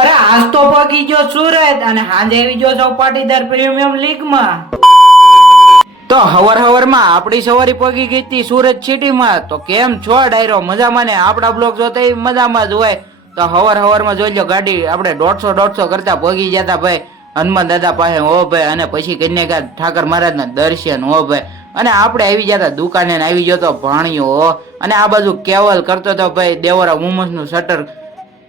અરે આજ તો પગી ગયો સુરત અને હાંજે આવી ગયો છો પાટીદાર પ્રીમિયમ લીગમાં. તો હવારમાં આપણી સવારી પગી ગઈ હતી સુરત સિટીમાં. તો કેમ છો ડાયરો? મજામાં ને? આપડા બ્લોગ જોતા મજામાં જ હોય. તો હવારમાં જોઈ લો ગાડી આપણે 150 કરતા પગી જતા ભાઈ હનુમાન દાદા પાસે હો ભાઈ, અને પછી કન્યા ઠાકર મહારાજ ના દર્શન હો ભાઈ, અને આપણે આવી જતા દુકાને આવી ગયો તો ભાણિયો હો, અને આ બાજુ કેવલ કરતો તો ભાઈ દેવરા વુમન્સ નું શટર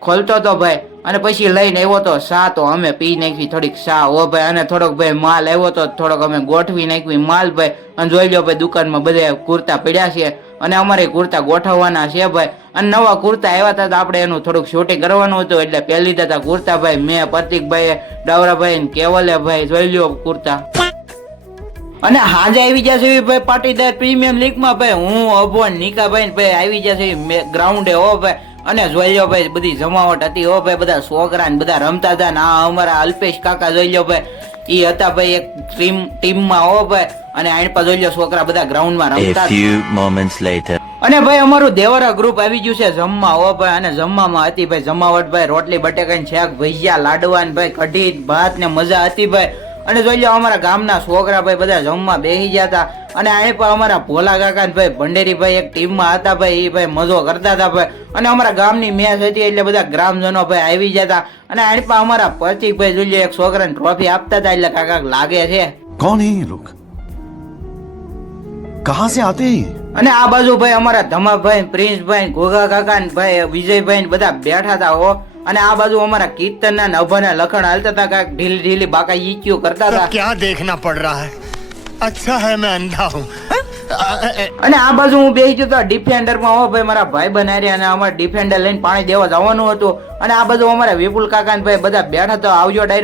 ખોલતો તો ભાઈ, અને પછી લઈને આવ્યો તો સા. તો અમે પી નાખી થોડીક સા હો ભાઈ, અને થોડોક ભાઈ માલ આવ્યો તો થોડોક અમે ગોઠવી નાખવી માલ ભાઈ. અને જોઈ લો ભાઈ દુકાનમાં બધા કુર્તા પડ્યા છે અને અમારે કુર્તા ગોઠવવાના છે ભાઈ. અને નવા કુર્તા આવ્યા હતા તો આપણે એનું થોડુંક શૂટિંગ કરવાનું હતું એટલે પહેલી હતા કુર્તા ભાઈ મેં, પ્રતિકભાઈ, ડાવરાભાઈ ને કેવલે ભાઈ જોઈ લો કુર્તા. અને હાજે આવી જશે ભાઈ પાટીદાર પ્રીમિયમ લીગમાં ભાઈ હું અભો નિકાભાઈ ભાઈ આવી જશે ગ્રાઉન્ડે હો ભાઈ. અને જોઈ લો ભાઈ બધી જમાવટ હતી હો ભાઈ, બધા છોકરા ને બધા રમતા હતા ને આ અમારા અલ્પેશ કાકા જોઈ લો ભાઈ ઈ હતા ભાઈ એક ટીમમાં હો ભાઈ, અને આણપા જોઈ લો છોકરા બધા ગ્રાઉન્ડમાં રમતા. અને ભાઈ અમારું દેવરા ગ્રુપ આવી ગયું છે જમવા હો ભાઈ, અને જમવામાં હતી ભાઈ જમાવટ ભાઈ રોટલી બટેકાની શાક ભજીયા લાડવા ભાઈ કઢી ભાત ને મજા હતી ભાઈ. અને જોઈ લો અમારા ગામના છોકરા ભાઈ બધા જમવા બેસી ગયા હતા, અને અહીં પણ અમારા ભોલા કાકા ભાઈ ભંડેરી ભાઈ એક ટીમમાં હતા ભાઈ, એ ભાઈ મજો કરતા હતા ભાઈ. અને અમારા ગામની મેચ હતી એટલે બધા ગ્રામજનો ભાઈ આવી ગયા હતા, અને અહીં પણ અમારા પ્રતિક ભાઈ જોઈ લો એક છોકરાને ટ્રોફી આપતા હતા એટલે કાકા લાગે છે. कौन है ये लोग? कहां से आते हैं? અને આ બાજુ ભાઈ અમારા ધમાભાઈ, પ્રિન્સભાઈ, ગોગા કાકા ને ભાઈ વિજયભાઈ બધા બેઠા હતા હો. અને આ બાજુ અમારા કીર્તન ના નભાના લખણ હાલતા હતા, કાંઈક ઢીલી ઢીલી બાકા ઈક્યુ કરતા હતા. क्या देखना पड़ रहा है? अच्छा है मैं अंधा हूँ. અને આ બાજુ હું બેસી ગયો તો ડિફેન્ડર માં હો ભાઈ મારા ભાઈ બનારી, અને અમારે ડિફેન્ડર લઈને પાણી દેવા જવાનું હતું. અને આ બાજુ અમારા વિપુલ કાકા ભાઈ બધા બેઠા તો આવજો ડાયરો.